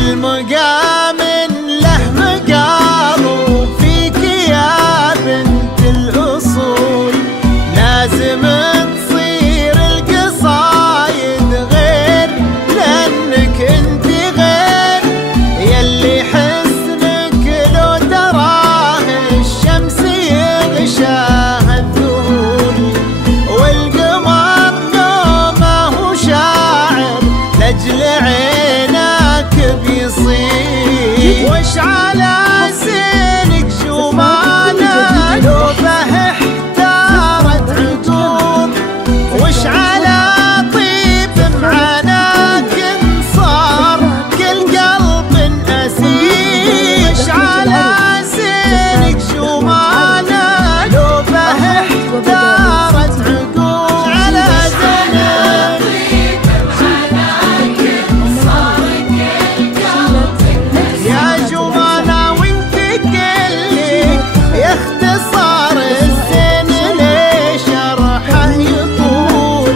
كل مقام له مقام، وفيك يا بنت الأصول لازم تصير القصايد غير، لأنك انت غير يلي حسنك لو تراه الشمس يغشاها الذهول، والقمر لو ما هو شاعر لأجل عينك بيصير. وش على سنك جمالة لو به احتارت عطور، وش على طيب معناك صار كل قلب أسير. وش على سنك جمالة لو به احتارت عطور، على زنك يا جمالة وانت كلك يختصر الزين ليش شرحه يطول،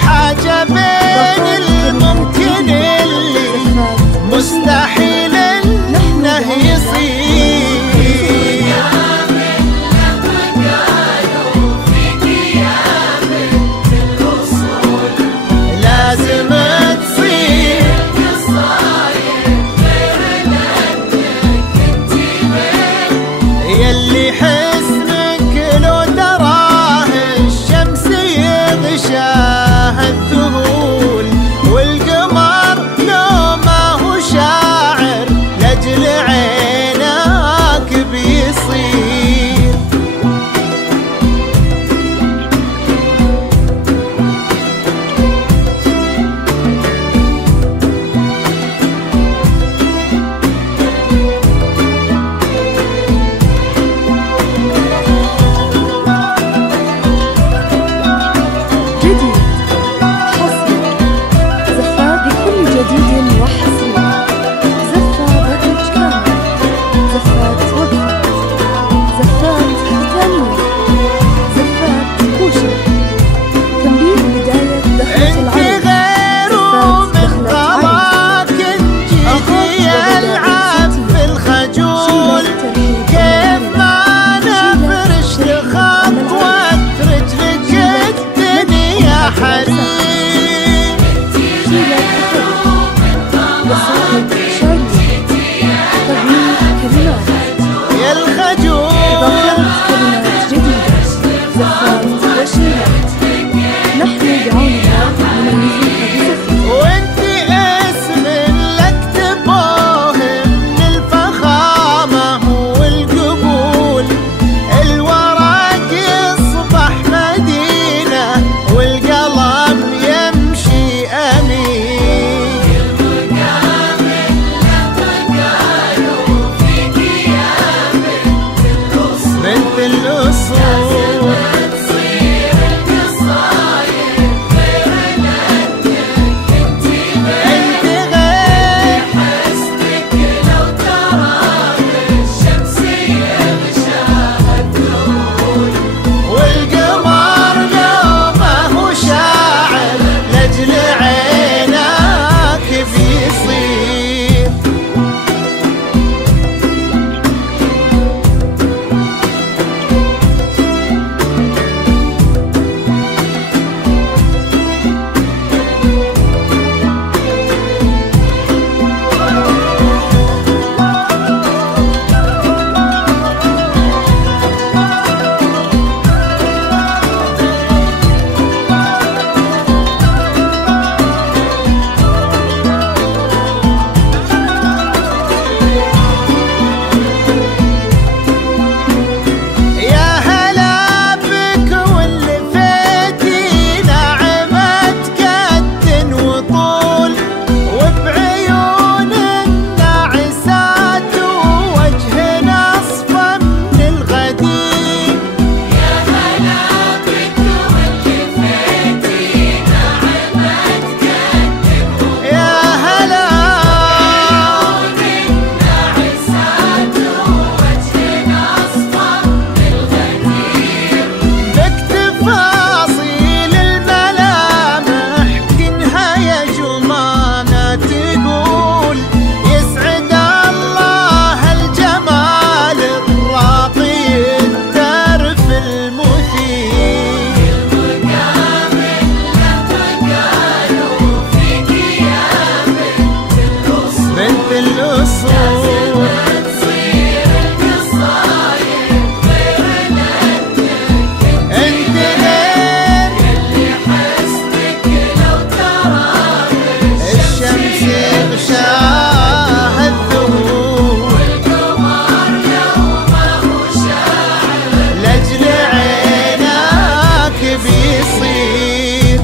حاجة بين الممكن اللي مستحيل انه يصير. لازم تصير يلي حسنك لو تراه الشمس يغشاها الذهول، والقمر لو ما هو شاعر لأجل عينك بيصير. جديد حصري زفاف بكل جديد وحصري، زفاف باكج كامل، زفاف وقفة، زفاف ختامية، زفاف كوشة، تنبيه بداية دخلة العرض، غير من طلاق جيتي العب في الخجول، كيف ما نفرش لخطوة رجلك الدنيا حريم. يا الخجول كلمات جديدة، زفاف وشيلات، نحن بعون الله نميزها بزفاف. وانت اسم لك تبوه من الفخامة والقبول، الورق يصبح مدينة والقلم يمشي أمين. بنت الأصول الأصول. انت الشمس غشاها الذهول، لاجل عيناك بيصير.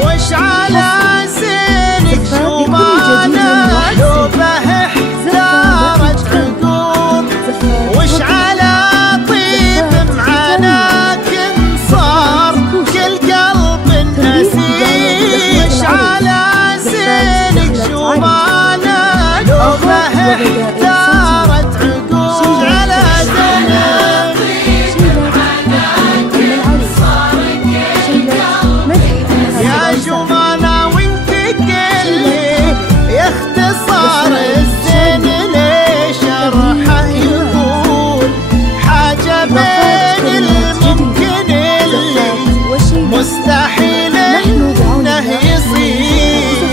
وش على زينك شومانة لو به احتارت عقول، وش على طيب معناك انصار كل قلب نسير. وش على زينك شومانة لو به احتارت عقول، على زينك يا شومانة وانت كلي يختصار الزين ليش روحه يقول حاجة بين الممكن اللي مستحيل انه يصير.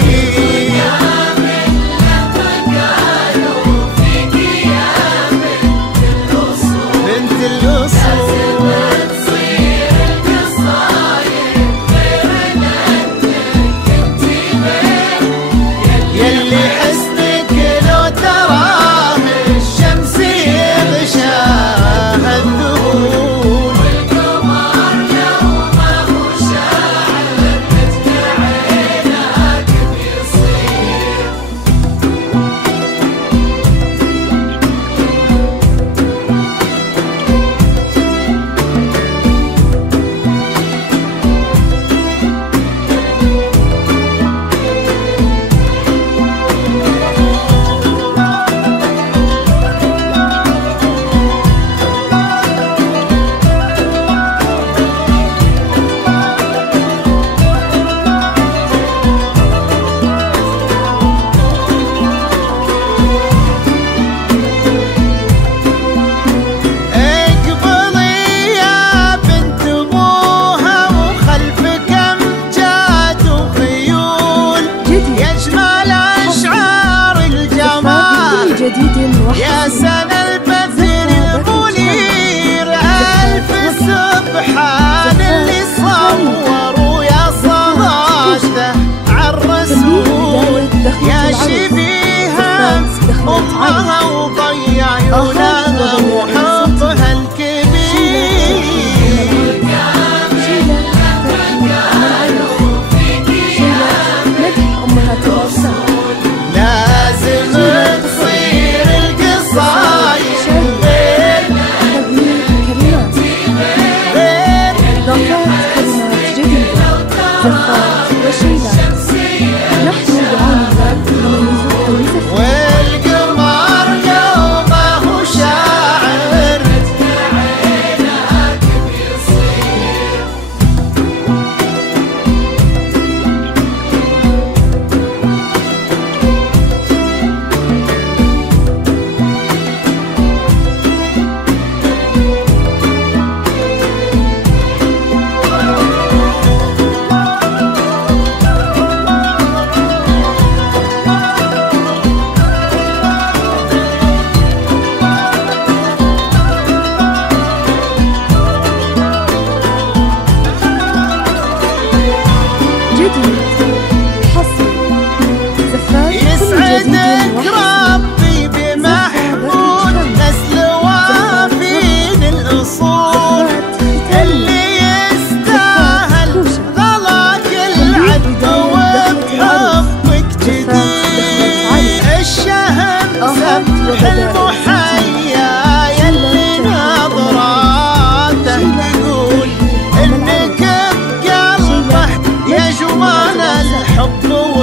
حب